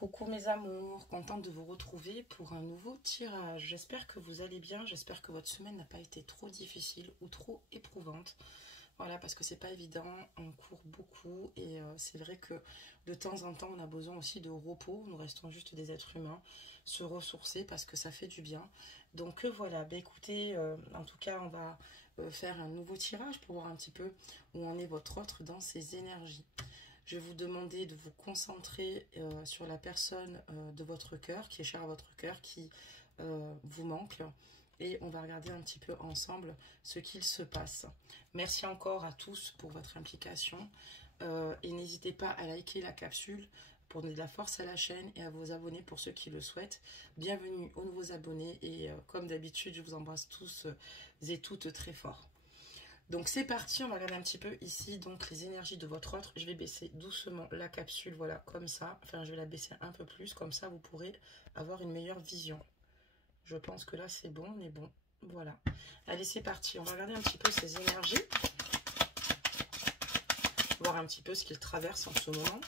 Coucou mes amours, contente de vous retrouver pour un nouveau tirage. J'espère que vous allez bien, j'espère que votre semaine n'a pas été trop difficile ou trop éprouvante. Voilà, parce que c'est pas évident, on court beaucoup et c'est vrai que de temps en temps on a besoin aussi de repos. Nous restons juste des êtres humains, se ressourcer parce que ça fait du bien. Donc voilà, bah écoutez, en tout cas on va faire un nouveau tirage pour voir un petit peu où en est votre autre dans ses énergies. Je vais vous demander de vous concentrer sur la personne de votre cœur, qui est chère à votre cœur, qui vous manque. Et on va regarder un petit peu ensemble ce qu'il se passe. Merci encore à tous pour votre implication. Et n'hésitez pas à liker la capsule pour donner de la force à la chaîne et à vos abonnés pour ceux qui le souhaitent. Bienvenue aux nouveaux abonnés et comme d'habitude, je vous embrasse tous et toutes très fort. Donc c'est parti, on va regarder un petit peu ici donc les énergies de votre autre. Je vais baisser doucement la capsule, voilà, comme ça. Enfin, je vais la baisser un peu plus, comme ça vous pourrez avoir une meilleure vision. Je pense que là c'est bon, on est bon. Voilà. Allez, c'est parti, on va regarder un petit peu ces énergies. Voir un petit peu ce qu'il traverse en ce moment.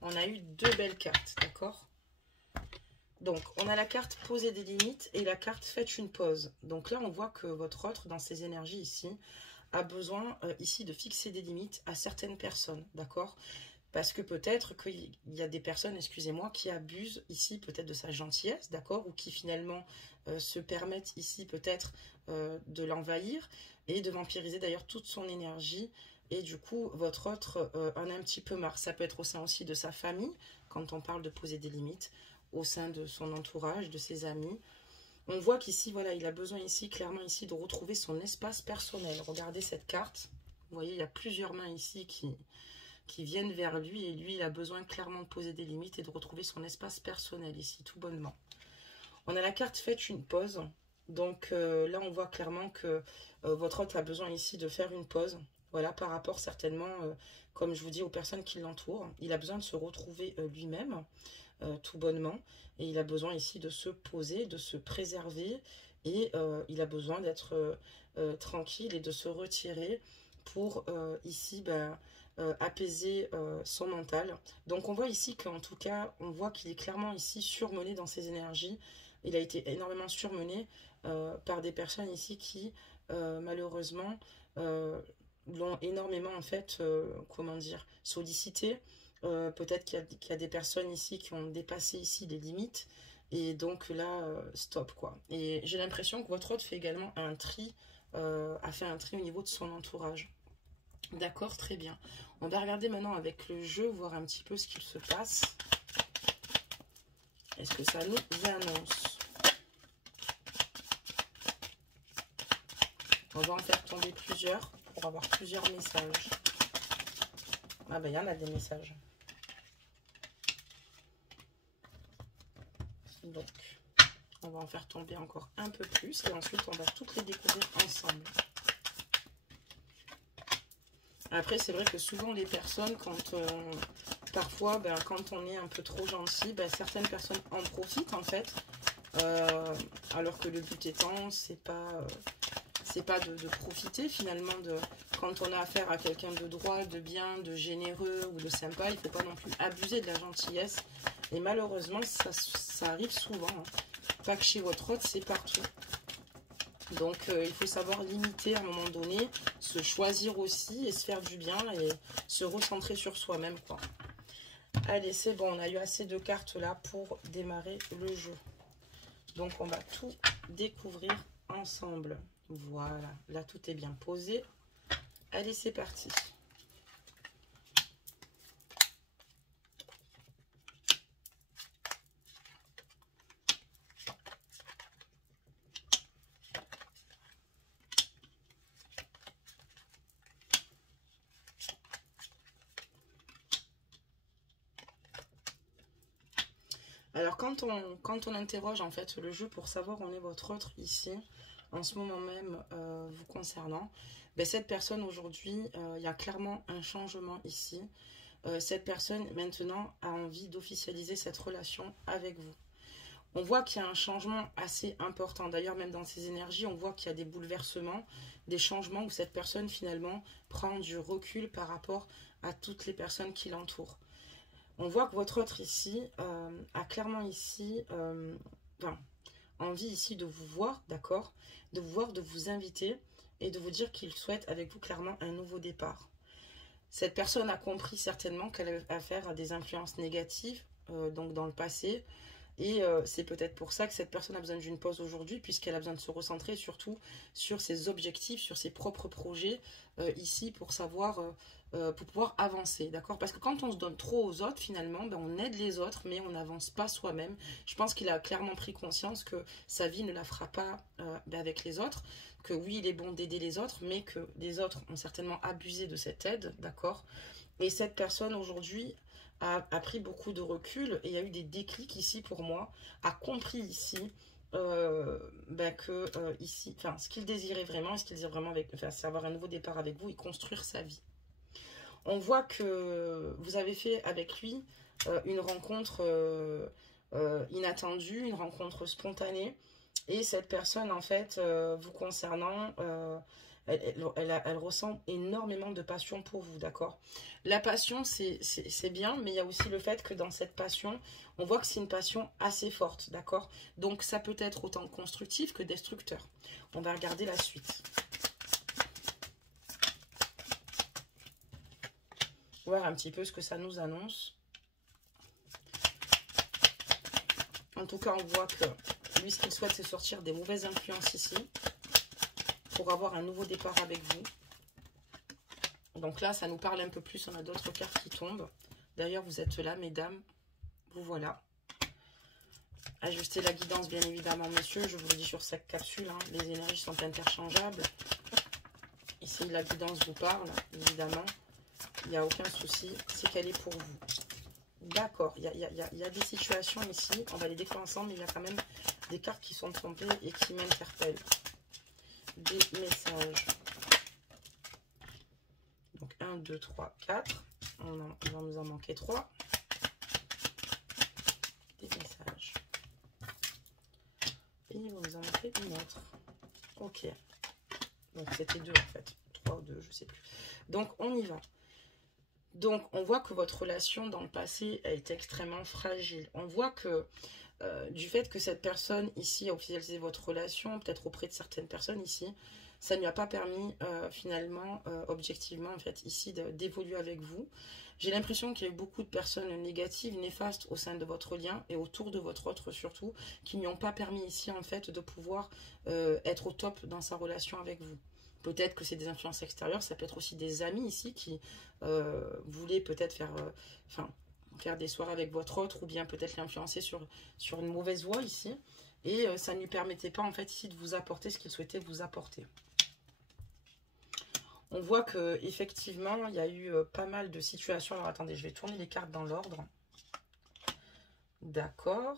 On a eu deux belles cartes, d'accord ? Donc, on a la carte « Poser des limites » et la carte « Faites une pause ». Donc là, on voit que votre autre, dans ses énergies ici, a besoin ici de fixer des limites à certaines personnes, d'accord ? Parce que peut-être qu'il y a des personnes, excusez-moi, qui abusent ici peut-être de sa gentillesse, d'accord ? Ou qui finalement se permettent ici peut-être de l'envahir et de vampiriser d'ailleurs toute son énergie. Et du coup, votre autre en a un petit peu marre. Ça peut être au sein aussi de sa famille, quand on parle de poser des limites, au sein de son entourage, de ses amis. On voit qu'ici, voilà, il a besoin ici, clairement ici, de retrouver son espace personnel. Regardez cette carte. Vous voyez, il y a plusieurs mains ici qui viennent vers lui. Et lui, il a besoin clairement de poser des limites et de retrouver son espace personnel ici, tout bonnement. On a la carte « Faites une pause ». Donc là, on voit clairement que votre autre a besoin ici de faire une pause. Voilà, par rapport certainement, comme je vous dis, aux personnes qui l'entourent. Il a besoin de se retrouver lui-même. Tout bonnement, et il a besoin ici de se poser, de se préserver, et il a besoin d'être tranquille et de se retirer pour ici apaiser son mental. Donc on voit ici qu'en tout cas, on voit qu'il est clairement ici surmené dans ses énergies. Il a été énormément surmené par des personnes ici qui malheureusement l'ont énormément en fait, comment dire, sollicité. Peut-être qu'il y a des personnes ici qui ont dépassé ici les limites. Et donc là, stop quoi. Et j'ai l'impression que votre autre fait également un tri, a fait un tri au niveau de son entourage. D'accord, très bien. On va regarder maintenant avec le jeu, voir un petit peu ce qu'il se passe. Est-ce que ça nous annonce? On va en faire tomber plusieurs pour avoir plusieurs messages. Ah ben il y en a des messages. Donc, on va en faire tomber encore un peu plus et ensuite, on va toutes les découvrir ensemble. Après, c'est vrai que souvent, les personnes, parfois, quand on est un peu trop gentil, certaines personnes en profitent, en fait. Alors que le but étant, c'est pas de profiter, finalement, quand on a affaire à quelqu'un de droit, de bien, de généreux ou de sympa. Il ne faut pas non plus abuser de la gentillesse. Et malheureusement, ça arrive souvent. Hein. Pas que chez votre autre, c'est partout. Donc, il faut savoir limiter à un moment donné, se choisir aussi et se faire du bien et se recentrer sur soi-même, quoi. Allez, c'est bon, on a eu assez de cartes là pour démarrer le jeu. Donc, on va tout découvrir ensemble. Voilà, là, tout est bien posé. Allez, c'est parti. Alors, quand on interroge en fait le jeu pour savoir où on est votre autre ici, en ce moment même vous concernant, cette personne aujourd'hui, il y a clairement un changement ici. Cette personne maintenant a envie d'officialiser cette relation avec vous. On voit qu'il y a un changement assez important. D'ailleurs, même dans ces énergies, on voit qu'il y a des bouleversements, des changements où cette personne finalement prend du recul par rapport à toutes les personnes qui l'entourent. On voit que votre autre ici a clairement ici envie ici de vous voir, d'accord? De vous voir, de vous inviter et de vous dire qu'il souhaite avec vous clairement un nouveau départ. Cette personne a compris certainement qu'elle avait affaire à des influences négatives, donc dans le passé. Et c'est peut-être pour ça que cette personne a besoin d'une pause aujourd'hui, puisqu'elle a besoin de se recentrer surtout sur ses objectifs, sur ses propres projets, ici, pour savoir, pour pouvoir avancer, d'accord? Parce que quand on se donne trop aux autres, finalement, ben, on aide les autres, mais on n'avance pas soi-même. Je pense qu'il a clairement pris conscience que sa vie ne la fera pas ben, avec les autres, que oui, il est bon d'aider les autres, mais que les autres ont certainement abusé de cette aide, d'accord? Et cette personne, aujourd'hui, a pris beaucoup de recul et il y a eu des déclics ici pour moi, a compris ici ben que ici, enfin, ce qu'il désirait vraiment, et ce qu'il désire vraiment avec, enfin, c'est avoir un nouveau départ avec vous et construire sa vie. On voit que vous avez fait avec lui une rencontre inattendue, une rencontre spontanée, et cette personne, en fait, vous concernant, elle ressent énormément de passion pour vous, d'accord? La passion, c'est bien, mais il y a aussi le fait que dans cette passion, on voit que c'est une passion assez forte, d'accord? Donc, ça peut être autant constructif que destructeur. On va regarder la suite. Voir un petit peu ce que ça nous annonce. En tout cas, on voit que lui, ce qu'il souhaite, c'est sortir des mauvaises influences ici pour avoir un nouveau départ avec vous. Donc là, ça nous parle un peu plus. On a d'autres cartes qui tombent. D'ailleurs, vous êtes là, mesdames. Vous voilà. Ajustez la guidance, bien évidemment, messieurs. Je vous le dis sur cette capsule. Hein, les énergies sont interchangeables. Ici, la guidance vous parle, évidemment. Il n'y a aucun souci. C'est qu'elle est pour vous. D'accord. Il y a des situations ici. On va les décrire ensemble. Mais il y a quand même des cartes qui sont tombées et qui m'interpellent. Des messages. Donc 1, 2, 3, 4. Il va nous en manquer 3. Des messages. Et il va nous en manquer une autre. Ok. Donc c'était 2 en fait. 3 ou 2, je ne sais plus. Donc on y va. Donc on voit que votre relation dans le passé a été extrêmement fragile. On voit que du fait que cette personne ici a officialisé votre relation, peut-être auprès de certaines personnes ici, ça ne lui a pas permis finalement, objectivement, en fait, ici, d'évoluer avec vous. J'ai l'impression qu'il y a eu beaucoup de personnes négatives, néfastes au sein de votre lien et autour de votre autre surtout, qui ne lui ont pas permis ici, en fait, de pouvoir être au top dans sa relation avec vous. Peut-être que c'est des influences extérieures, ça peut être aussi des amis ici qui voulaient peut-être faire... faire des soirées avec votre autre ou bien peut-être l'influencer sur une mauvaise voie ici. Et ça ne lui permettait pas en fait ici de vous apporter ce qu'il souhaitait vous apporter. On voit que effectivement il y a eu pas mal de situations. Alors attendez, je vais tourner les cartes dans l'ordre. D'accord.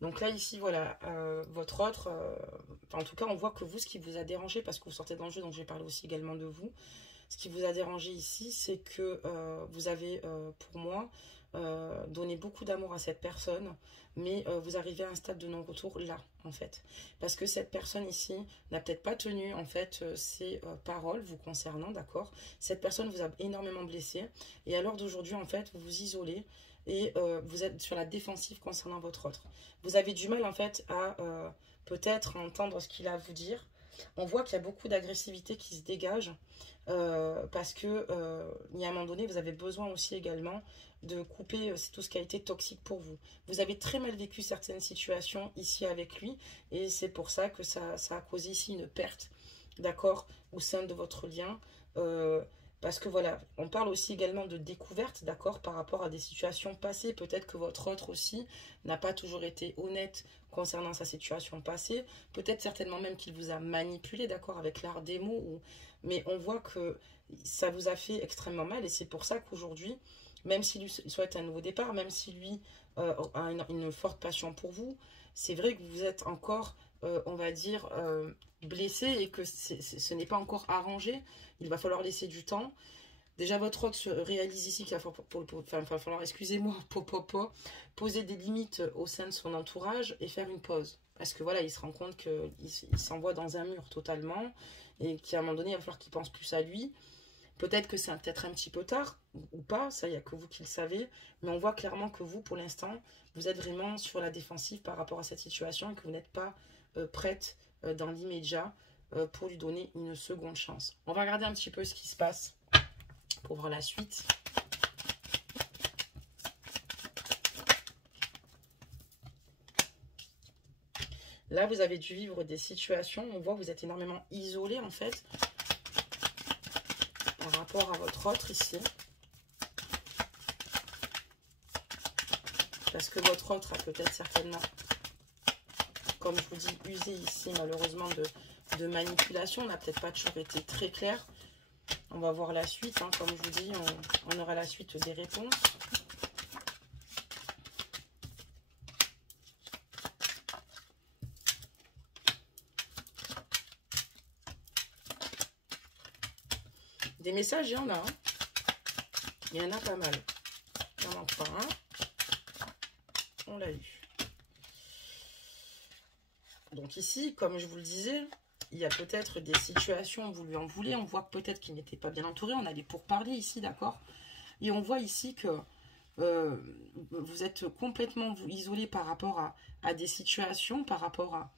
Donc là, ici, voilà, votre autre, en tout cas, on voit que vous, ce qui vous a dérangé, parce que vous sortez dans le jeu, donc je vais parler aussi également de vous, ce qui vous a dérangé ici, c'est que vous avez, pour moi, donné beaucoup d'amour à cette personne, mais vous arrivez à un stade de non-retour là, en fait. Parce que cette personne ici n'a peut-être pas tenu, en fait, ses paroles vous concernant, d'accord? Cette personne vous a énormément blessé, et à l'heure d'aujourd'hui, en fait, vous vous isolez, et vous êtes sur la défensive concernant votre autre. Vous avez du mal en fait à peut-être entendre ce qu'il a à vous dire. On voit qu'il y a beaucoup d'agressivité qui se dégage parce que il y a un moment donné, vous avez besoin aussi également de couper tout ce qui a été toxique pour vous. Vous avez très mal vécu certaines situations ici avec lui et c'est pour ça que ça a causé ici une perte, d'accord, au sein de votre lien. Parce que voilà, on parle aussi également de découverte, d'accord, par rapport à des situations passées. Peut-être que votre autre aussi n'a pas toujours été honnête concernant sa situation passée. Peut-être certainement même qu'il vous a manipulé, d'accord, avec l'art des mots. Mais on voit que ça vous a fait extrêmement mal. Et c'est pour ça qu'aujourd'hui, même s'il lui souhaite un nouveau départ, même si lui a une forte passion pour vous, c'est vrai que vous êtes encore, on va dire, blessé et que ce n'est pas encore arrangé. Il va falloir laisser du temps. Déjà, votre autre se réalise ici qu'il va falloir, excusez-moi, poser des limites au sein de son entourage et faire une pause. Parce que voilà, il se rend compte qu'il s'envoie dans un mur totalement. Et qu'à un moment donné, il va falloir qu'il pense plus à lui. Peut-être que c'est peut-être un petit peu tard ou pas, ça, il n'y a que vous qui le savez. Mais on voit clairement que vous, pour l'instant, vous êtes vraiment sur la défensive par rapport à cette situation et que vous n'êtes pas prête dans l'immédiat pour lui donner une seconde chance. On va regarder un petit peu ce qui se passe pour voir la suite. Là, vous avez dû vivre des situations, on voit que vous êtes énormément isolé en fait, par rapport à votre autre ici. Parce que votre autre a peut-être certainement, comme je vous dis, usé ici malheureusement de manipulation. On n'a peut-être pas toujours été très clair. On va voir la suite, hein. Comme je vous dis, on aura la suite des réponses. Des messages, il y en a. Hein. Il y en a pas mal. Il y en a pas un. On l'a eu. Donc ici, comme je vous le disais, il y a peut-être des situations où vous lui en voulez. On voit que peut-être qu'il n'était pas bien entouré. On a des pourparlers ici, d'accord? Et on voit ici que vous êtes complètement isolé par rapport à des situations, par rapport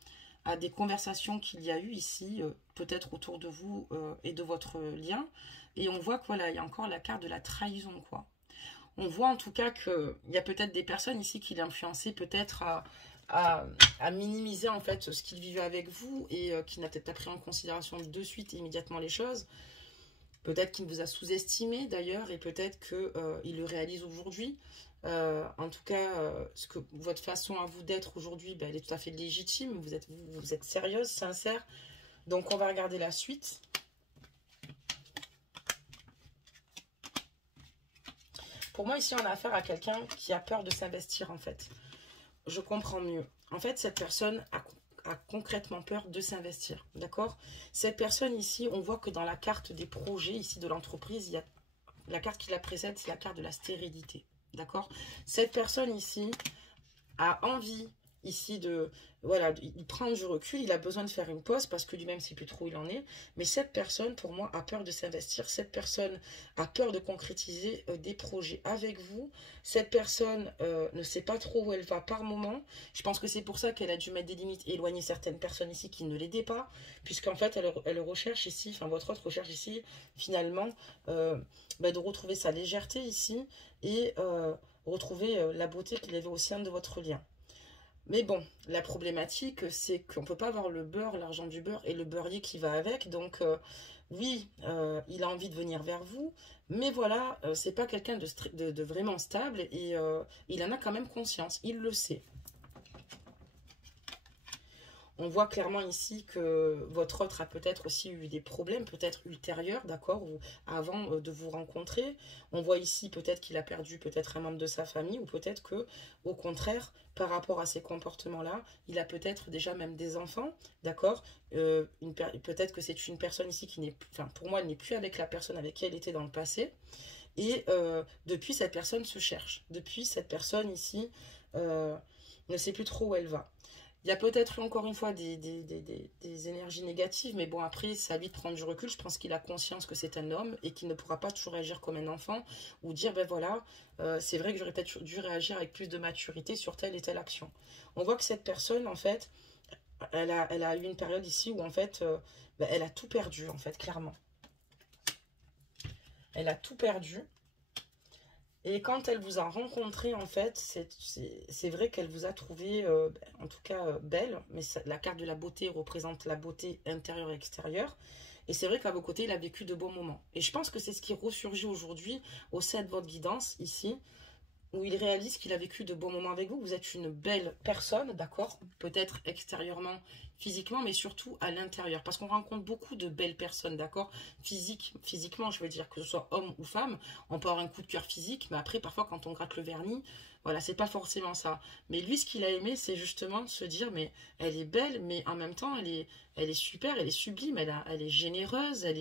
à des conversations qu'il y a eu ici, peut-être autour de vous et de votre lien. Et on voit que voilà, il y a encore la carte de la trahison, quoi. On voit en tout cas qu'il y a peut-être des personnes ici qui l'influençaient peut-être à minimiser en fait ce qu'il vivait avec vous et qui n'a peut-être pas pris en considération de suite immédiatement les choses. Peut-être qu'il vous a sous-estimé d'ailleurs et peut-être qu'il le réalise aujourd'hui. En tout cas, votre façon à vous d'être aujourd'hui, elle est tout à fait légitime. Vous êtes sérieuse, sincère. Donc on va regarder la suite. Pour moi, ici, on a affaire à quelqu'un qui a peur de s'investir, en fait. Je comprends mieux. En fait, cette personne a concrètement peur de s'investir, d'accord? Cette personne ici, on voit que dans la carte des projets, ici, de l'entreprise, il y a la carte qui la précède, c'est la carte de la stérilité, d'accord? Cette personne ici a envie ici de... Voilà, il prend du recul, il a besoin de faire une pause parce que lui-même, c'est plus trop où il en est. Mais cette personne, pour moi, a peur de s'investir. Cette personne a peur de concrétiser des projets avec vous. Cette personne ne sait pas trop où elle va par moment. Je pense que c'est pour ça qu'elle a dû mettre des limites et éloigner certaines personnes ici qui ne l'aidaient pas. Puisqu'en fait, elle recherche ici, enfin votre autre recherche ici, finalement, de retrouver sa légèreté ici et retrouver la beauté qu'il avait au sein de votre lien. Mais bon, la problématique, c'est qu'on ne peut pas avoir le beurre, l'argent du beurre et le beurrier qui va avec. Donc, oui, il a envie de venir vers vous. Mais voilà, c'est pas quelqu'un de vraiment stable. Et il en a quand même conscience. Il le sait. On voit clairement ici que votre autre a peut-être aussi eu des problèmes, peut-être ultérieurs, d'accord, ou avant de vous rencontrer. On voit ici peut-être qu'il a perdu peut-être un membre de sa famille, ou peut-être que, au contraire, par rapport à ces comportements-là, il a peut-être déjà même des enfants, d'accord. Peut-être que c'est une personne ici qui n'est, enfin, pour moi, elle n'est plus avec la personne avec qui elle était dans le passé. Et depuis, cette personne se cherche. Depuis, cette personne ici ne sait plus trop où elle va. Il y a peut-être eu encore une fois des énergies négatives, mais bon, après, c'est à lui de prendre du recul. Je pense qu'il a conscience que c'est un homme et qu'il ne pourra pas toujours agir comme un enfant ou dire, ben voilà, c'est vrai que j'aurais peut-être dû réagir avec plus de maturité sur telle et telle action. On voit que cette personne, en fait, elle a eu une période ici où, en fait, elle a tout perdu, en fait, clairement. Elle a tout perdu. Et quand elle vous a rencontré, en fait, c'est vrai qu'elle vous a trouvé, en tout cas, belle. Mais la carte de la beauté représente la beauté intérieure et extérieure. Et c'est vrai qu'à vos côtés, il a vécu de bons moments. Et je pense que c'est ce qui ressurgit aujourd'hui au sein de votre guidance, ici, où il réalise qu'il a vécu de bons moments avec vous. Vous êtes une belle personne, d'accord? Peut-être extérieurement, physiquement, mais surtout à l'intérieur. Parce qu'on rencontre beaucoup de belles personnes, d'accord? Physiquement, je veux dire, que ce soit homme ou femme, on peut avoir un coup de cœur physique, mais après, parfois, quand on gratte le vernis, voilà, c'est pas forcément ça. Mais lui, ce qu'il a aimé, c'est justement de se dire, mais elle est belle, mais en même temps, elle est super, elle est sublime, elle est généreuse, elle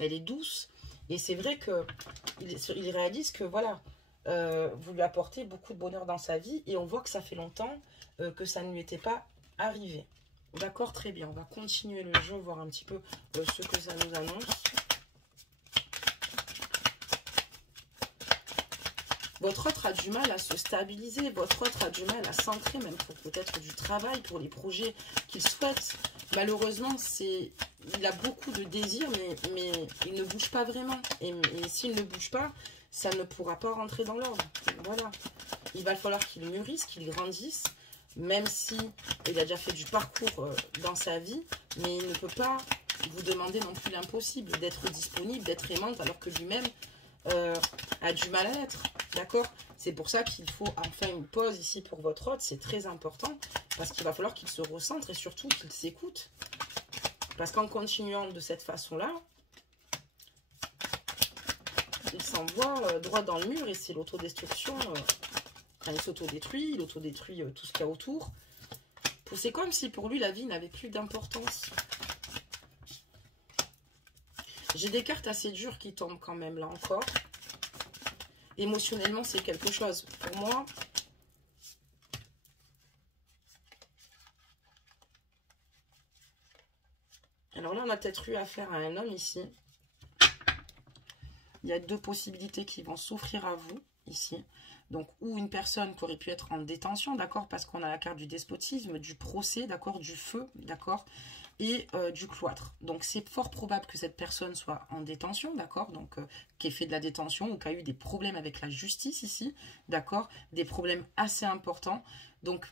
est douce. Et c'est vrai qu'il réalise que, voilà, vous lui apportez beaucoup de bonheur dans sa vie et on voit que ça fait longtemps que ça ne lui était pas arriver. D'accord, très bien. On va continuer le jeu, voir un petit peu ce que ça nous annonce. Votre autre a du mal à se stabiliser, votre autre a du mal à s'ancrer, même pour peut-être du travail, pour les projets qu'il souhaite. Malheureusement, il a beaucoup de désirs, mais il ne bouge pas vraiment. Et s'il ne bouge pas, ça ne pourra pas rentrer dans l'ordre. Voilà. Il va falloir qu'il mûrisse, qu'il grandisse, même si il a déjà fait du parcours dans sa vie, mais il ne peut pas vous demander non plus l'impossible, d'être disponible, d'être aimante, alors que lui-même a du mal à être. D'accord? C'est pour ça qu'il faut enfin une pause ici pour votre hôte. C'est très important parce qu'il va falloir qu'il se recentre et surtout qu'il s'écoute. Parce qu'en continuant de cette façon-là, il s'envoie droit dans le mur et c'est l'autodestruction. Il s'autodétruit, il autodétruit tout ce qu'il y a autour. C'est comme si pour lui la vie n'avait plus d'importance. J'ai des cartes assez dures qui tombent quand même là encore. Émotionnellement, c'est quelque chose. Pour moi, alors là, on a peut-être eu affaire à un homme ici. Il y a deux possibilités qui vont s'offrir à vous ici. Donc, ou une personne qui aurait pu être en détention, d'accord, parce qu'on a la carte du despotisme, du procès, d'accord, du feu, d'accord, et du cloître. Donc, c'est fort probable que cette personne soit en détention, d'accord, donc qui ait fait de la détention ou qui a eu des problèmes avec la justice ici, d'accord, des problèmes assez importants. Donc,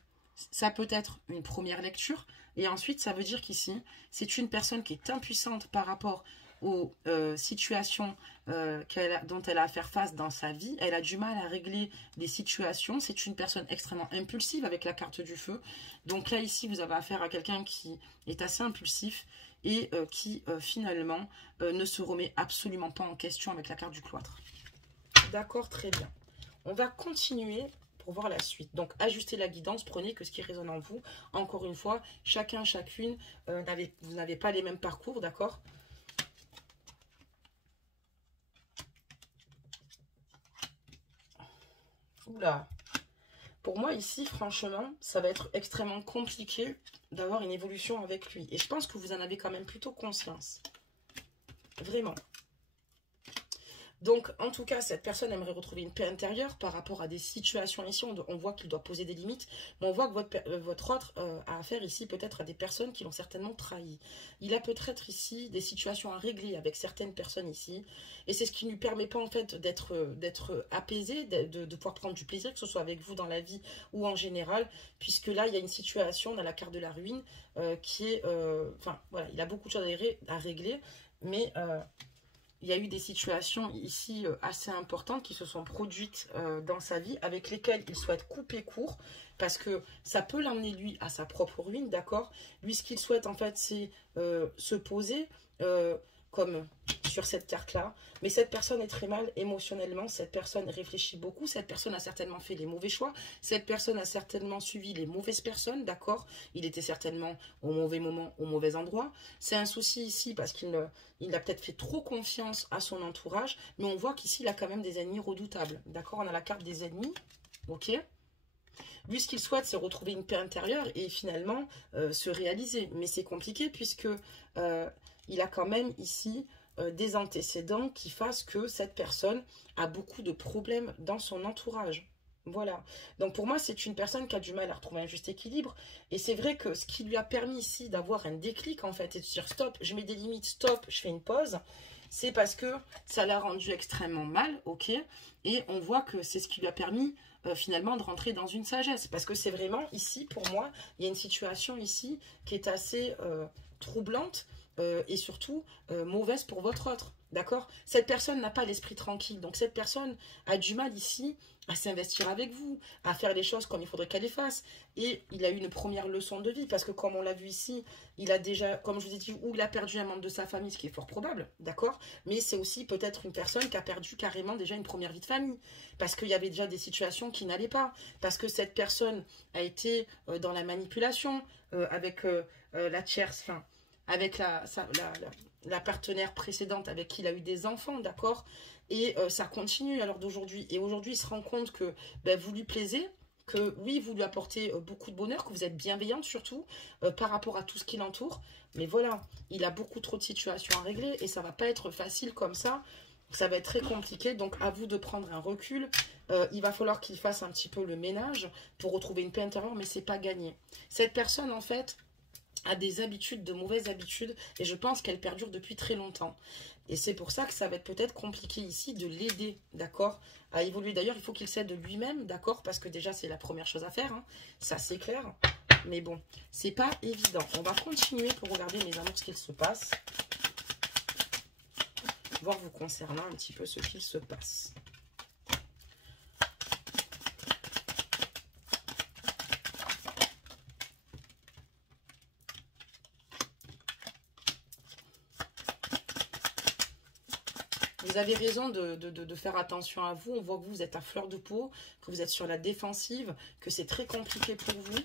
ça peut être une première lecture. Et ensuite, ça veut dire qu'ici, c'est une personne qui est impuissante par rapport aux situations dont elle a à faire face dans sa vie. Elle a du mal à régler des situations. C'est une personne extrêmement impulsive avec la carte du feu. Donc là, ici, vous avez affaire à quelqu'un qui est assez impulsif et qui, finalement, ne se remet absolument pas en question avec la carte du cloître. D'accord, très bien. On va continuer pour voir la suite. Donc, ajustez la guidance, prenez que ce qui résonne en vous. Encore une fois, chacun, chacune, vous n'avez pas les mêmes parcours, d'accord ? Oula. Pour moi, ici, franchement, ça va être extrêmement compliqué d'avoir une évolution avec lui. Et je pense que vous en avez quand même plutôt conscience. Vraiment. Donc, en tout cas, cette personne aimerait retrouver une paix intérieure par rapport à des situations ici. On voit qu'il doit poser des limites, mais on voit que votre autre a affaire ici peut-être à des personnes qui l'ont certainement trahi. Il a peut-être ici des situations à régler avec certaines personnes ici, et c'est ce qui ne lui permet pas en fait d'être apaisé, de pouvoir prendre du plaisir, que ce soit avec vous dans la vie ou en général, puisque là, il y a une situation dans la carte de la ruine qui est... Enfin, voilà, il a beaucoup de choses à régler, mais... il y a eu des situations ici assez importantes qui se sont produites dans sa vie avec lesquelles il souhaite couper court parce que ça peut l'emmener lui à sa propre ruine, d'accord? Lui, ce qu'il souhaite en fait, c'est se poser comme sur cette carte-là. Mais cette personne est très mal émotionnellement, cette personne réfléchit beaucoup, cette personne a certainement fait les mauvais choix, cette personne a certainement suivi les mauvaises personnes, d'accord? Il était certainement au mauvais moment, au mauvais endroit. C'est un souci ici parce qu'il a peut-être fait trop confiance à son entourage, mais on voit qu'ici, il a quand même des ennemis redoutables, d'accord? On a la carte des ennemis, ok? Lui, ce qu'il souhaite, c'est retrouver une paix intérieure et finalement se réaliser. Mais c'est compliqué puisque il a quand même ici des antécédents qui fassent que cette personne a beaucoup de problèmes dans son entourage. Voilà. Donc pour moi, c'est une personne qui a du mal à retrouver un juste équilibre. Et c'est vrai que ce qui lui a permis ici d'avoir un déclic, en fait, et de se dire stop, je mets des limites, stop, je fais une pause, c'est parce que ça l'a rendu extrêmement mal, ok? Et on voit que c'est ce qui lui a permis finalement de rentrer dans une sagesse. Parce que c'est vraiment ici, pour moi, il y a une situation ici qui est assez troublante et surtout mauvaise pour votre autre. D'accord? Cette personne n'a pas l'esprit tranquille. Donc cette personne a du mal ici à s'investir avec vous, à faire les choses comme il faudrait qu'elle les fasse. Et il a eu une première leçon de vie parce que comme on l'a vu ici, il a déjà, comme je vous ai dit, ou il a perdu un membre de sa famille, ce qui est fort probable, d'accord? Mais c'est aussi peut-être une personne qui a perdu carrément déjà une première vie de famille parce qu'il y avait déjà des situations qui n'allaient pas, parce que cette personne a été dans la manipulation avec la tierce, enfin, avec la partenaire précédente avec qui il a eu des enfants, d'accord? Et ça continue à l'heure d'aujourd'hui. Et aujourd'hui, il se rend compte que vous lui plaisez, que oui, vous lui apportez beaucoup de bonheur, que vous êtes bienveillante surtout par rapport à tout ce qui l'entoure. Mais voilà, il a beaucoup trop de situations à régler et ça va pas être facile comme ça. Ça va être très compliqué, donc à vous de prendre un recul. Il va falloir qu'il fasse un petit peu le ménage pour retrouver une paix intérieure, mais c'est pas gagné. Cette personne, en fait, a des habitudes, de mauvaises habitudes, et je pense qu'elles perdurent depuis très longtemps. Et c'est pour ça que ça va être peut-être compliqué ici de l'aider, d'accord, à évoluer. D'ailleurs, il faut qu'il s'aide de lui-même, d'accord, parce que déjà, c'est la première chose à faire, hein. Ça, c'est clair. Mais bon, c'est pas évident. On va continuer pour regarder, mes amours, ce qu'il se passe. Voir vous concernant un petit peu ce qu'il se passe. Vous avez raison de faire attention à vous. On voit que vous êtes à fleur de peau, que vous êtes sur la défensive, que c'est très compliqué pour vous.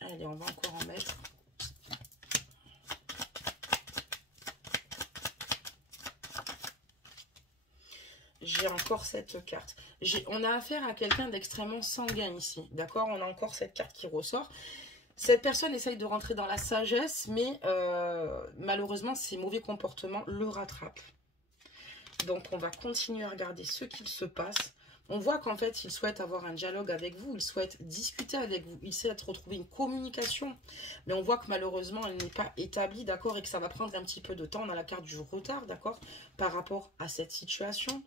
Allez, on va encore en mettre. J'ai encore cette carte. On a affaire à quelqu'un d'extrêmement sanguin ici. D'accord? On a encore cette carte qui ressort. Cette personne essaye de rentrer dans la sagesse, mais malheureusement, ses mauvais comportements le rattrapent. Donc, on va continuer à regarder ce qu'il se passe. On voit qu'en fait, il souhaite avoir un dialogue avec vous, il souhaite discuter avec vous, il souhaite retrouver une communication. Mais on voit que malheureusement, elle n'est pas établie, d'accord, et que ça va prendre un petit peu de temps. On a la carte du retard, d'accord, par rapport à cette situation.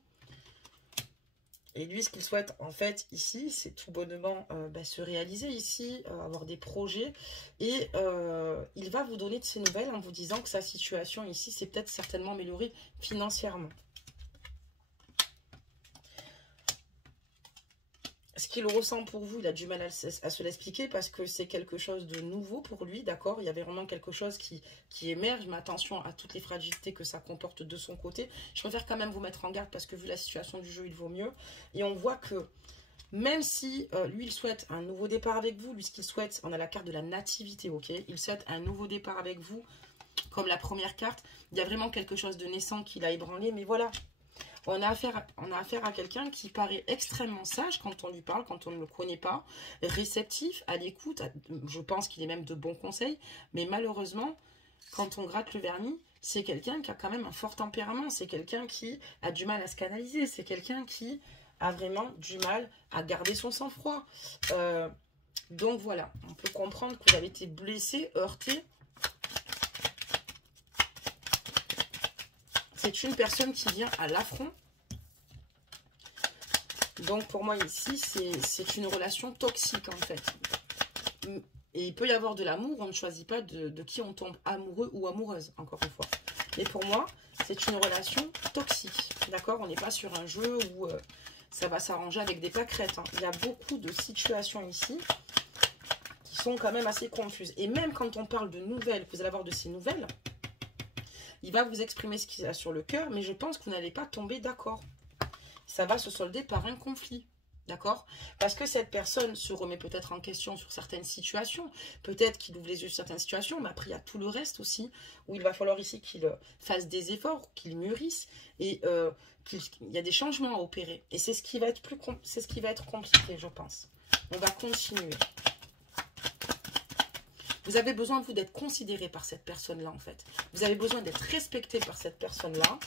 Et lui, ce qu'il souhaite, en fait, ici, c'est tout bonnement se réaliser ici, avoir des projets. Et il va vous donner de ses nouvelles en vous disant que sa situation ici, c'est peut-être certainement améliorée financièrement. Ce qu'il ressent pour vous, il a du mal à se l'expliquer parce que c'est quelque chose de nouveau pour lui, d'accord? Il y avait vraiment quelque chose qui émerge, mais attention à toutes les fragilités que ça comporte de son côté. Je préfère quand même vous mettre en garde parce que vu la situation du jeu, il vaut mieux. Et on voit que même si lui, il souhaite un nouveau départ avec vous, lui, ce qu'il souhaite, on a la carte de la nativité, ok? Il souhaite un nouveau départ avec vous, comme la première carte. Il y a vraiment quelque chose de naissant qui l'a ébranlé, mais voilà. On a affaire à quelqu'un qui paraît extrêmement sage quand on lui parle, quand on ne le connaît pas, réceptif, à l'écoute. Je pense qu'il est même de bons conseils. Mais malheureusement, quand on gratte le vernis, c'est quelqu'un qui a quand même un fort tempérament. C'est quelqu'un qui a du mal à se canaliser. C'est quelqu'un qui a vraiment du mal à garder son sang-froid. Donc voilà, on peut comprendre que vous avez été blessé, heurté. C'est une personne qui vient à l'affront. Donc, pour moi, ici, c'est une relation toxique, en fait. Et il peut y avoir de l'amour. On ne choisit pas de qui on tombe amoureux ou amoureuse, encore une fois. Mais pour moi, c'est une relation toxique. D'accord? On n'est pas sur un jeu où ça va s'arranger avec des pâquerettes. Hein. Il y a beaucoup de situations ici qui sont quand même assez confuses. Et même quand on parle de nouvelles, vous allez avoir de ces nouvelles... Il va vous exprimer ce qu'il a sur le cœur, mais je pense que vous n'allez pas tomber d'accord. Ça va se solder par un conflit, d'accord? Parce que cette personne se remet peut-être en question sur certaines situations. Peut-être qu'il ouvre les yeux sur certaines situations, mais après, il y a tout le reste aussi, où il va falloir ici qu'il fasse des efforts, qu'il mûrisse, et qu'il y a des changements à opérer. Et c'est ce qui va être c'est ce qui va être compliqué, je pense. On va continuer. Vous avez besoin, vous, d'être considéré par cette personne-là, en fait. Vous avez besoin d'être respecté par cette personne-là.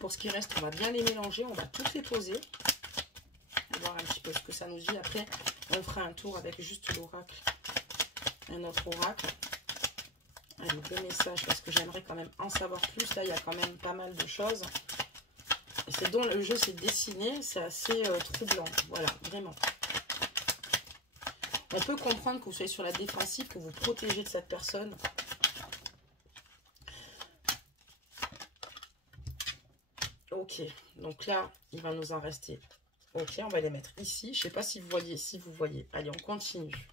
Pour ce qui reste, on va bien les mélanger. On va toutes les poser. On va voir un petit peu ce que ça nous dit. Après, on fera un tour avec juste l'oracle. Un autre oracle. Allez, deux messages parce que j'aimerais quand même en savoir plus. Là, il y a quand même pas mal de choses. Et c'est dont le jeu s'est dessiné. C'est assez troublant. Voilà, vraiment. On peut comprendre que vous soyez sur la défensive, que vous protégez de cette personne. Ok, donc là, il va nous en rester. Ok, on va les mettre ici. Je ne sais pas si vous voyez. Allez, on continue.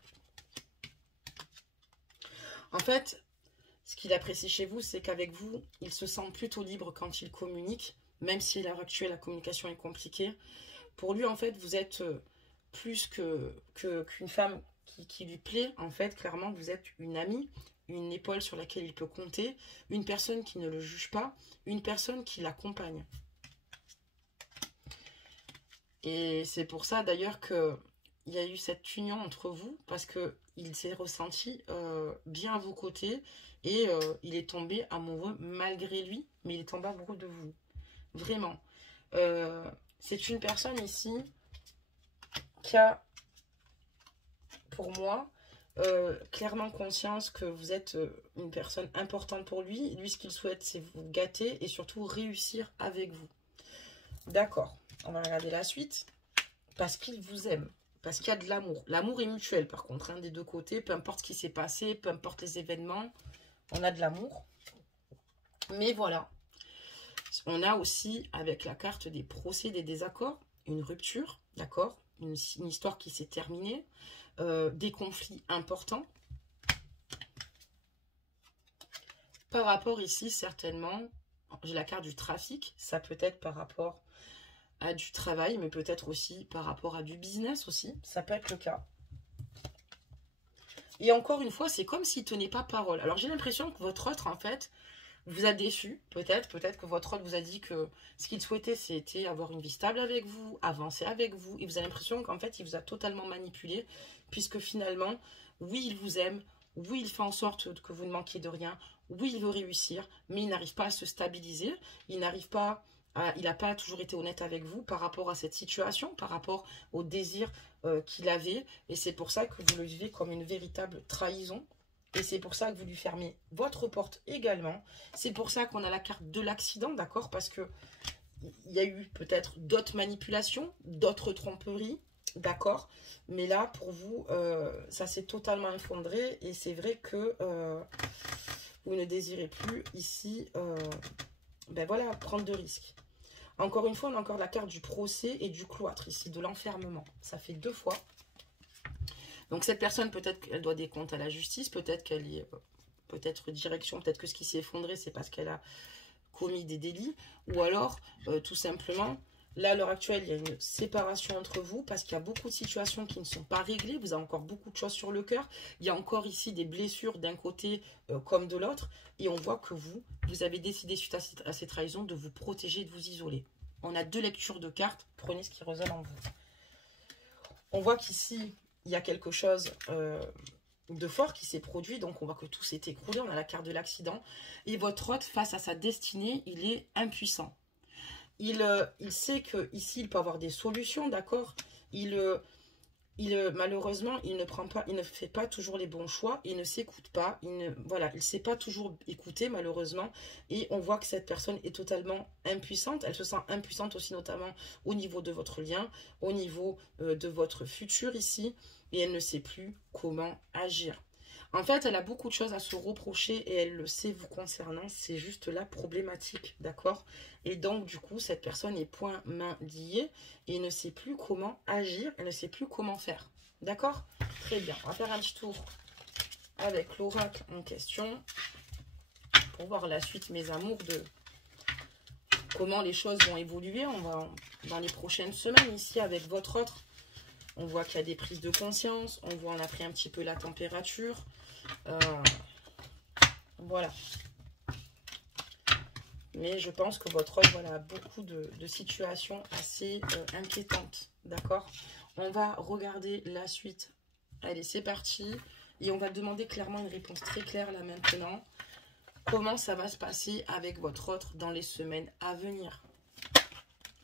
En fait... Ce qu'il apprécie chez vous, c'est qu'avec vous, il se sent plutôt libre quand il communique. même si à l'heure actuelle, la communication est compliquée. Pour lui, en fait, vous êtes plus qu'une femme qui lui plaît. En fait, clairement, vous êtes une amie, une épaule sur laquelle il peut compter, une personne qui ne le juge pas, une personne qui l'accompagne. Et c'est pour ça, d'ailleurs, qu'il y a eu cette union entre vous, parce qu'il s'est ressenti bien à vos côtés, et il est tombé amoureux malgré lui, mais il est tombé amoureux de vous. Vraiment. C'est une personne ici qui a, pour moi, clairement conscience que vous êtes une personne importante pour lui. Lui, ce qu'il souhaite, c'est vous gâter et surtout réussir avec vous. D'accord. On va regarder la suite. Parce qu'il vous aime. Parce qu'il y a de l'amour. L'amour est mutuel, par contre, hein, des deux côtés. Peu importe ce qui s'est passé, peu importe les événements, on a de l'amour. Mais voilà. On a aussi, avec la carte des procès, des désaccords, une rupture, d'accord, une histoire qui s'est terminée, des conflits importants. Par rapport ici, certainement, j'ai la carte du trafic, ça peut être par rapport à du travail, mais peut-être aussi par rapport à du business aussi, ça peut être le cas. Et encore une fois, c'est comme s'il ne tenait pas parole. Alors j'ai l'impression que votre autre, en fait, vous a déçu, peut-être que votre autre vous a dit que ce qu'il souhaitait, c'était avoir une vie stable avec vous, avancer avec vous, et vous avez l'impression qu'en fait, il vous a totalement manipulé, puisque finalement, oui, il vous aime, oui, il fait en sorte que vous ne manquiez de rien, oui, il veut réussir, mais il n'arrive pas à se stabiliser, il n'arrive pas il n'a pas toujours été honnête avec vous par rapport à cette situation, par rapport au désir qu'il avait, et c'est pour ça que vous le vivez comme une véritable trahison. Et c'est pour ça que vous lui fermez votre porte également. C'est pour ça qu'on a la carte de l'accident, d'accord? Parce que il y a eu peut-être d'autres manipulations, d'autres tromperies, d'accord? Mais là, pour vous, ça s'est totalement effondré. Et c'est vrai que vous ne désirez plus ici, ben voilà, prendre de risques. Encore une fois, on a encore la carte du procès et du cloître ici, de l'enfermement. Ça fait 2 fois. Donc cette personne, peut-être qu'elle doit des comptes à la justice, peut-être qu'elle est peut-être direction, peut-être que ce qui s'est effondré, c'est parce qu'elle a commis des délits, ou alors tout simplement, là à l'heure actuelle, il y a une séparation entre vous, parce qu'il y a beaucoup de situations qui ne sont pas réglées, vous avez encore beaucoup de choses sur le cœur, il y a encore ici des blessures d'un côté comme de l'autre, et on voit que vous avez décidé suite à ces trahisons de vous protéger, de vous isoler. On a 2 lectures de cartes, prenez ce qui résonne en vous. On voit qu'ici, il y a quelque chose de fort qui s'est produit, donc on voit que tout s'est écroulé, on a la carte de l'accident, et votre hôte, face à sa destinée, il est impuissant. Il sait qu'ici, il peut avoir des solutions, d'accord? Malheureusement, il ne fait pas toujours les bons choix, il ne s'écoute pas, voilà, il ne sait pas toujours écouter, malheureusement, et on voit que cette personne est totalement impuissante. Elle se sent impuissante aussi, notamment au niveau de votre lien, au niveau de votre futur ici, et elle ne sait plus comment agir. En fait, elle a beaucoup de choses à se reprocher et elle le sait vous concernant. C'est juste la problématique, d'accord? Et donc, du coup, cette personne est point main liée et ne sait plus comment agir. Elle ne sait plus comment faire. D'accord? Très bien. On va faire un petit tour avec l'oracle en question pour voir la suite, mes amours, de comment les choses vont évoluer. On va dans les prochaines semaines ici avec votre autre. On voit qu'il y a des prises de conscience. On voit on a pris un petit peu la température. Voilà. Mais je pense que votre homme, voilà, a beaucoup de situations assez inquiétantes. D'accord? On va regarder la suite. Allez, c'est parti. Et on va demander clairement une réponse très claire là maintenant. Comment ça va se passer avec votre autre dans les semaines à venir?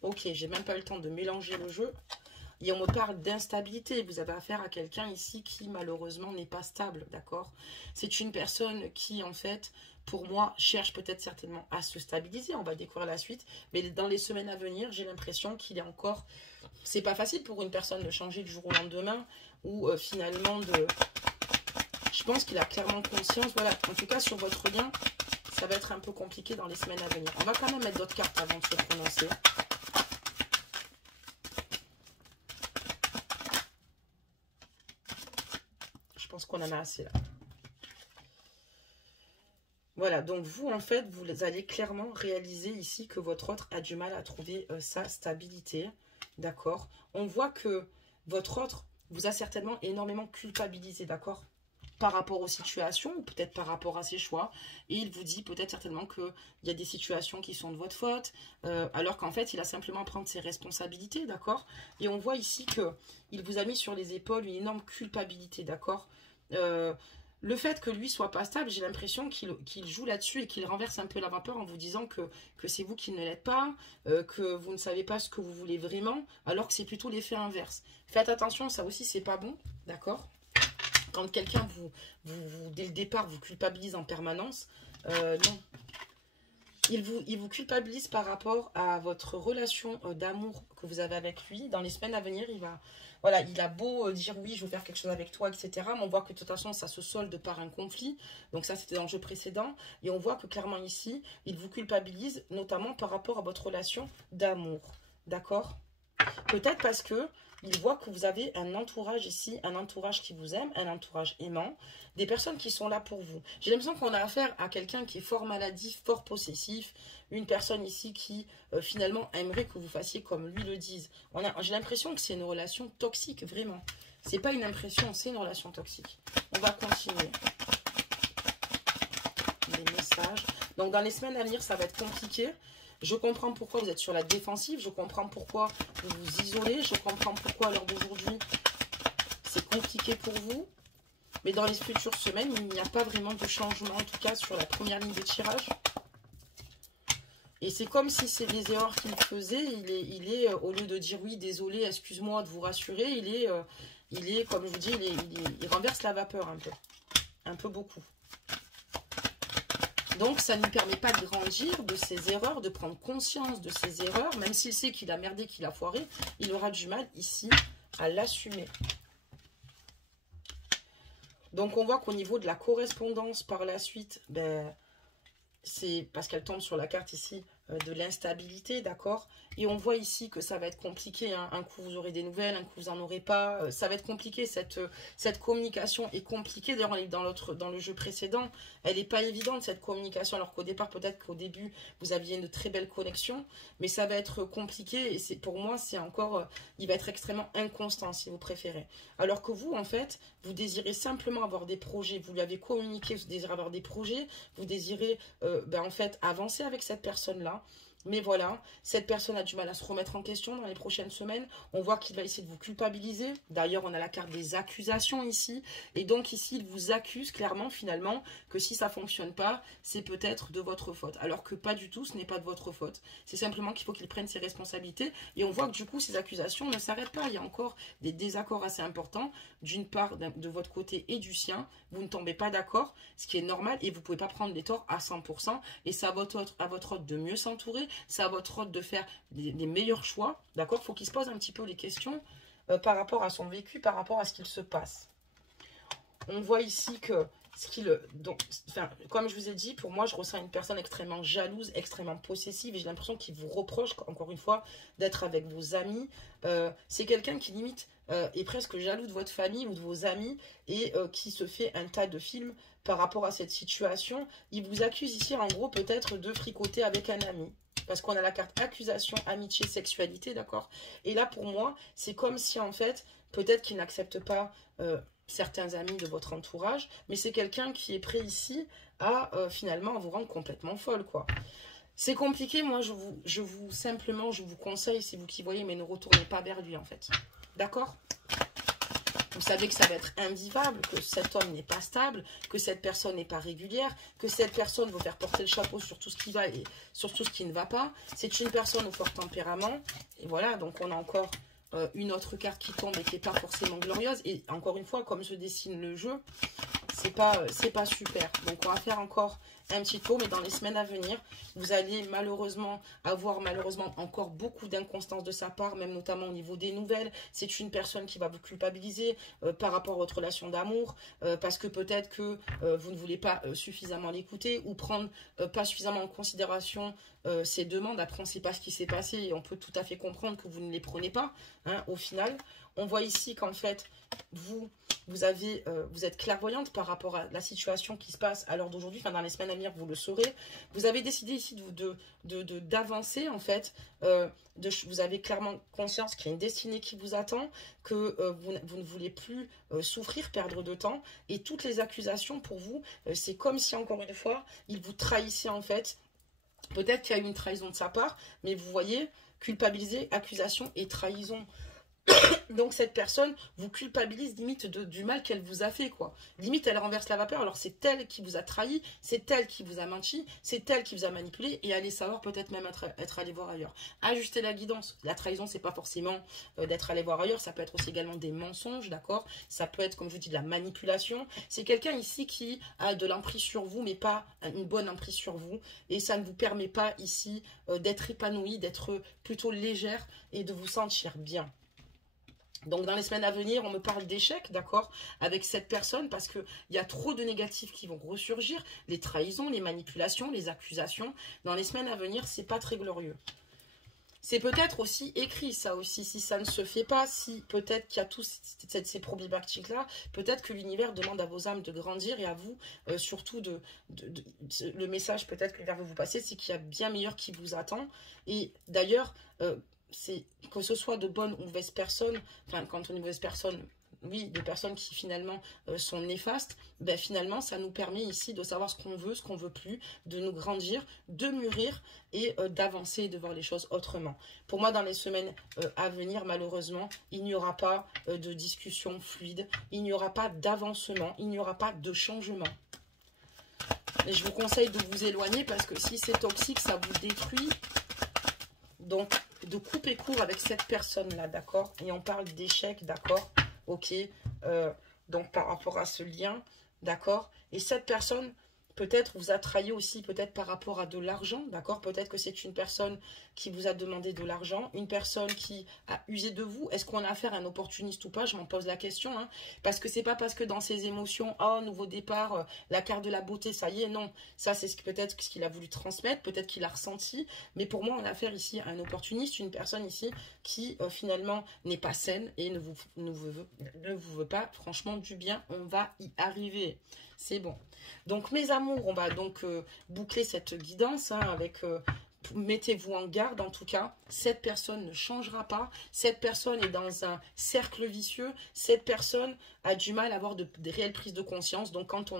Ok, j'ai même pas eu le temps de mélanger le jeu. Et on me parle d'instabilité. Vous avez affaire à quelqu'un ici qui, malheureusement, n'est pas stable, d'accord? C'est une personne qui, en fait, pour moi, cherche peut-être certainement à se stabiliser. On va découvrir la suite. Mais dans les semaines à venir, j'ai l'impression qu'il est encore... C'est pas facile pour une personne de changer du jour au lendemain ou finalement de... Je pense qu'il a clairement conscience. Voilà, en tout cas, sur votre lien, ça va être un peu compliqué dans les semaines à venir. On va quand même mettre d'autres cartes avant de se prononcer. Je pense qu'on en a assez là. Voilà, donc vous, en fait, vous allez clairement réaliser ici que votre autre a du mal à trouver sa stabilité. D'accord? On voit que votre autre vous a certainement énormément culpabilisé, d'accord? Par rapport aux situations, ou peut-être par rapport à ses choix. Et il vous dit peut-être certainement qu'il y a des situations qui sont de votre faute, alors qu'en fait, il a simplement à prendre ses responsabilités, d'accord? Et on voit ici qu'il vous a mis sur les épaules une énorme culpabilité, d'accord? Le fait que lui soit pas stable, j'ai l'impression qu'il joue là-dessus et qu'il renverse un peu la vapeur en vous disant que c'est vous qui ne l'êtes pas, que vous ne savez pas ce que vous voulez vraiment, alors que c'est plutôt l'effet inverse. Faites attention, ça aussi c'est pas bon, d'accord? Quand quelqu'un dès le départ, vous culpabilise en permanence, non. Il vous culpabilise par rapport à votre relation d'amour que vous avez avec lui. Dans les semaines à venir, voilà, il a beau dire oui, je veux faire quelque chose avec toi, etc. Mais on voit que de toute façon, ça se solde par un conflit. Donc ça, c'était dans le jeu précédent. Et on voit que clairement ici, il vous culpabilise, notamment par rapport à votre relation d'amour. D'accord? Peut-être parce que il voit que vous avez un entourage ici, un entourage qui vous aime, un entourage aimant, des personnes qui sont là pour vous. J'ai l'impression qu'on a affaire à quelqu'un qui est fort maladif, fort possessif, une personne ici qui finalement aimerait que vous fassiez comme lui le dise. J'ai l'impression que c'est une relation toxique, vraiment. C'est pas une impression, c'est une relation toxique. On va continuer. Les messages. Donc dans les semaines à venir, ça va être compliqué. Je comprends pourquoi vous êtes sur la défensive, je comprends pourquoi vous vous isolez, je comprends pourquoi à l'heure d'aujourd'hui c'est compliqué pour vous. Mais dans les futures semaines, il n'y a pas vraiment de changement, en tout cas sur la première ligne de tirage. Et c'est comme si c'est des erreurs qu'il faisait, il est au lieu de dire oui, désolé, excuse-moi, de vous rassurer, il est comme je vous dis, il renverse la vapeur un peu beaucoup. Donc, ça ne lui permet pas de grandir de ses erreurs, de prendre conscience de ses erreurs. Même s'il sait qu'il a merdé, qu'il a foiré, il aura du mal ici à l'assumer. Donc, on voit qu'au niveau de la correspondance par la suite, ben, c'est parce qu'elle tombe sur la carte ici de l'instabilité, d'accord? Et on voit ici que ça va être compliqué, hein. Un coup vous aurez des nouvelles, un coup vous n'en aurez pas. Ça va être compliqué, cette communication est compliquée. D'ailleurs, dans le jeu précédent, elle n'est pas évidente cette communication, alors qu'au départ, peut-être qu'au début, vous aviez une très belle connexion, mais ça va être compliqué et pour moi, c'est encore, il va être extrêmement inconstant si vous préférez. Alors que vous, en fait, vous désirez simplement avoir des projets, vous lui avez communiqué, vous désirez avoir des projets, vous désirez en fait avancer avec cette personne-là. Mais voilà, cette personne a du mal à se remettre en question dans les prochaines semaines. On voit qu'il va essayer de vous culpabiliser. D'ailleurs, on a la carte des accusations ici. Et donc ici, il vous accuse clairement, finalement, que si ça ne fonctionne pas, c'est peut-être de votre faute. Alors que pas du tout, ce n'est pas de votre faute. C'est simplement qu'il faut qu'il prenne ses responsabilités. Et on voit que du coup, ces accusations ne s'arrêtent pas. Il y a encore des désaccords assez importants, d'une part de votre côté et du sien. Vous ne tombez pas d'accord, ce qui est normal. Et vous ne pouvez pas prendre les torts à 100%. Et c'est à votre hôte de mieux s'entourer. C'est à votre hôte de faire des meilleurs choix, d'accord? Il faut qu'il se pose un petit peu les questions par rapport à son vécu, par rapport à ce qu'il se passe. On voit ici que, comme je vous ai dit, pour moi, je ressens une personne extrêmement jalouse, extrêmement possessive, et j'ai l'impression qu'il vous reproche, encore une fois, d'être avec vos amis. C'est quelqu'un qui limite est presque jaloux de votre famille ou de vos amis, et qui se fait un tas de films par rapport à cette situation. Il vous accuse ici, en gros, peut-être de fricoter avec un ami. Parce qu'on a la carte accusation, amitié, sexualité, d'accord? Et là, pour moi, c'est comme si, en fait, peut-être qu'il n'accepte pas certains amis de votre entourage, mais c'est quelqu'un qui est prêt ici à, finalement, vous rendre complètement folle, quoi. C'est compliqué, moi, je vous conseille, c'est vous qui voyez, mais ne retournez pas vers lui, en fait. D'accord? Vous savez que ça va être invivable, que cet homme n'est pas stable, que cette personne n'est pas régulière, que cette personne va faire porter le chapeau sur tout ce qui va et sur tout ce qui ne va pas. C'est une personne au fort tempérament. Et voilà, donc on a encore une autre carte qui tombe et qui n'est pas forcément glorieuse. Et encore une fois, comme se dessine le jeu, c'est pas super. Donc on va faire encore un petit tour, mais dans les semaines à venir, vous allez malheureusement avoir encore beaucoup d'inconstance de sa part, même notamment au niveau des nouvelles. C'est une personne qui va vous culpabiliser par rapport à votre relation d'amour, parce que peut-être que vous ne voulez pas suffisamment l'écouter ou prendre pas suffisamment en considération ses demandes. Après, on ne sait pas ce qui s'est passé et on peut tout à fait comprendre que vous ne les prenez pas, hein, au final. On voit ici qu'en fait, vous êtes clairvoyante par rapport à la situation qui se passe à l'heure d'aujourd'hui, enfin dans les semaines à venir, vous le saurez. Vous avez décidé ici d'avancer en fait, vous avez clairement conscience qu'il y a une destinée qui vous attend, que vous ne voulez plus souffrir, perdre de temps, et toutes les accusations pour vous, c'est comme si encore une fois, il vous trahissait en fait. Peut-être qu'il y a eu une trahison de sa part, mais vous voyez, culpabiliser, accusation et trahison. Donc cette personne vous culpabilise limite du mal qu'elle vous a fait, quoi. Limite, elle renverse la vapeur. Alors c'est elle qui vous a trahi, c'est elle qui vous a menti, c'est elle qui vous a manipulé, et allez savoir, peut-être même être allé voir ailleurs. Ajuster la guidance. La trahison, c'est pas forcément d'être allé voir ailleurs, ça peut être aussi également des mensonges, d'accord? Ça peut être, comme je vous dis, de la manipulation. C'est quelqu'un ici qui a de l'emprise sur vous, mais pas une bonne emprise sur vous, et ça ne vous permet pas ici d'être épanoui, d'être plutôt légère et de vous sentir bien. Donc, dans les semaines à venir, on me parle d'échec, d'accord, avec cette personne, parce qu'il y a trop de négatifs qui vont ressurgir, les trahisons, les manipulations, les accusations. Dans les semaines à venir, c'est pas très glorieux. C'est peut-être aussi écrit, ça aussi, si ça ne se fait pas, si peut-être qu'il y a tous ces problématiques-là, peut-être que l'univers demande à vos âmes de grandir et à vous, surtout, le message peut-être que l'univers veut vous passer, c'est qu'il y a bien meilleur qui vous attend. Et d'ailleurs, c'est que ce soit de bonnes ou mauvaises personnes, enfin quand on est mauvaise personne, oui, des personnes qui finalement sont néfastes, ben finalement ça nous permet ici de savoir ce qu'on veut plus, de nous grandir, de mûrir et d'avancer, de voir les choses autrement. Pour moi, dans les semaines à venir, malheureusement, il n'y aura pas de discussion fluide, il n'y aura pas d'avancement, il n'y aura pas de changement. Et je vous conseille de vous éloigner parce que si c'est toxique, ça vous détruit. Donc, de couper court avec cette personne-là, d'accord? Et on parle d'échec, d'accord? Ok, donc par rapport à ce lien, d'accord? Et cette personne, peut-être vous a trahi aussi, peut-être par rapport à de l'argent, d'accord? Peut-être que c'est une personne qui vous a demandé de l'argent, une personne qui a usé de vous. Est-ce qu'on a affaire à un opportuniste ou pas? Je m'en pose la question, hein. Parce que c'est pas parce que dans ses émotions, oh, nouveau départ, la carte de la beauté, ça y est, non. Ça, c'est peut-être ce qu'il a voulu transmettre, peut-être qu'il a ressenti. Mais pour moi, on a affaire ici à un opportuniste, une personne ici qui, finalement, n'est pas saine et ne vous veut pas, franchement, du bien. On va y arriver. C'est bon. Donc, mes amours, on va donc boucler cette guidance hein, avec... mettez-vous en garde, en tout cas, cette personne ne changera pas, cette personne est dans un cercle vicieux, cette personne a du mal à avoir des réelles prises de conscience. Donc quand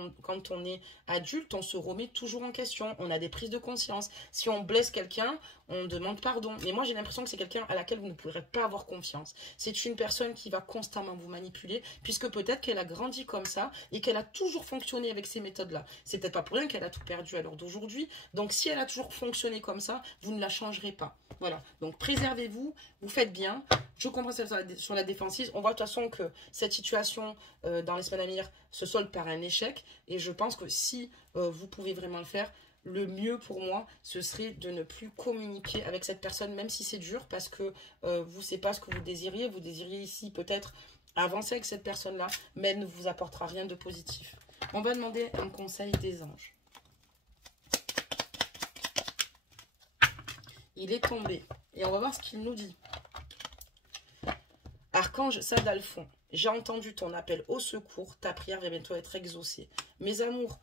on est adulte, on se remet toujours en question, on a des prises de conscience. Si on blesse quelqu'un, on demande pardon. Mais moi j'ai l'impression que c'est quelqu'un à laquelle vous ne pourrez pas avoir confiance. C'est une personne qui va constamment vous manipuler, puisque peut-être qu'elle a grandi comme ça et qu'elle a toujours fonctionné avec ces méthodes-là. C'est peut-être pas pour rien qu'elle a tout perdu à l'heure d'aujourd'hui. Donc si elle a toujours fonctionné comme ça, vous ne la changerez pas. Voilà, donc préservez-vous, vous faites bien. Je comprends sur la défensive. On voit de toute façon que cette situation dans les semaines à venir se solde par un échec. Et je pense que si vous pouvez vraiment le faire, le mieux pour moi, ce serait de ne plus communiquer avec cette personne, même si c'est dur, parce que vous, c'est pas ce que vous désiriez. Vous désiriez ici peut-être avancer avec cette personne-là, mais elle ne vous apportera rien de positif. On va demander un conseil des anges. Il est tombé. Et on va voir ce qu'il nous dit. Archange Sadalphon, j'ai entendu ton appel au secours. Ta prière va bientôt être exaucée. Mes amours,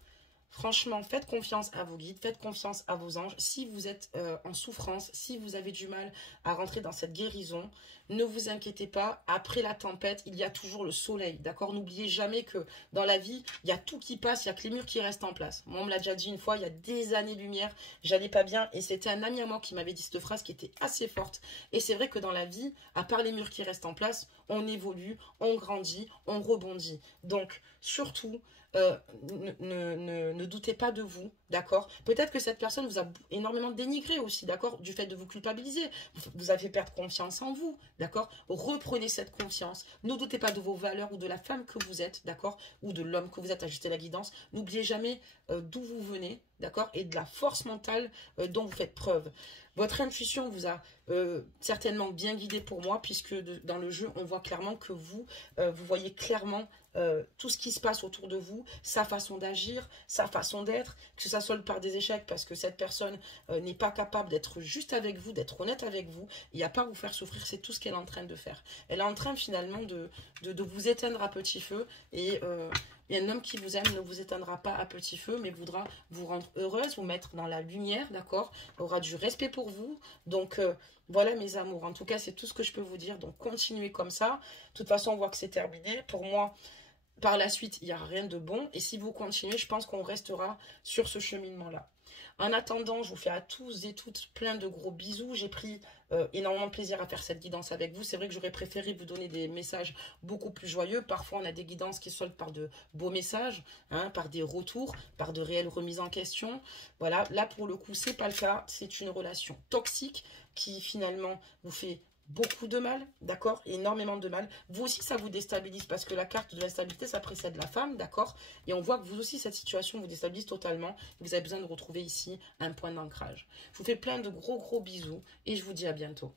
franchement, faites confiance à vos guides, faites confiance à vos anges. Si vous êtes en souffrance, si vous avez du mal à rentrer dans cette guérison, ne vous inquiétez pas. Après la tempête, il y a toujours le soleil, d'accord? N'oubliez jamais que dans la vie, il y a tout qui passe, il n'y a que les murs qui restent en place. Moi, on me l'a déjà dit une fois, il y a des années-lumière, j'allais pas bien. Et c'était un ami à moi qui m'avait dit cette phrase qui était assez forte. Et c'est vrai que dans la vie, à part les murs qui restent en place, on évolue, on grandit, on rebondit. Donc, surtout... ne doutez pas de vous, d'accord? Peut-être que cette personne vous a énormément dénigré aussi, d'accord? Du fait de vous culpabiliser. Vous avez perdre confiance en vous, d'accord? Reprenez cette confiance. Ne doutez pas de vos valeurs ou de la femme que vous êtes, d'accord? Ou de l'homme que vous êtes, ajustez la guidance. N'oubliez jamais d'où vous venez, d'accord, et de la force mentale dont vous faites preuve. Votre intuition vous a certainement bien guidé pour moi, puisque dans le jeu, on voit clairement que vous voyez clairement tout ce qui se passe autour de vous, sa façon d'agir, sa façon d'être, que ça soit par des échecs, parce que cette personne n'est pas capable d'être juste avec vous, d'être honnête avec vous, il n'y a pas à vous faire souffrir, c'est tout ce qu'elle est en train de faire. Elle est en train finalement de vous éteindre à petit feu, et un homme qui vous aime ne vous éteindra pas à petit feu, mais voudra vous rendre heureuse, vous mettre dans la lumière, d'accord, aura du respect pour vous, donc voilà mes amours, en tout cas c'est tout ce que je peux vous dire, donc continuez comme ça, de toute façon on voit que c'est terminé, pour moi, par la suite il n'y a rien de bon, et si vous continuez, je pense qu'on restera sur ce cheminement-là. En attendant, je vous fais à tous et toutes plein de gros bisous. J'ai pris énormément de plaisir à faire cette guidance avec vous. C'est vrai que j'aurais préféré vous donner des messages beaucoup plus joyeux. Parfois, on a des guidances qui soldent par de beaux messages, hein, par des retours, par de réelles remises en question. Voilà, là pour le coup, c'est pas le cas. C'est une relation toxique qui finalement vous fait beaucoup de mal, d'accord, énormément de mal. Vous aussi, ça vous déstabilise parce que la carte de la stabilité, ça précède la femme, d'accord. Et on voit que vous aussi, cette situation vous déstabilise totalement. Vous avez besoin de retrouver ici un point d'ancrage. Je vous fais plein de gros bisous et je vous dis à bientôt.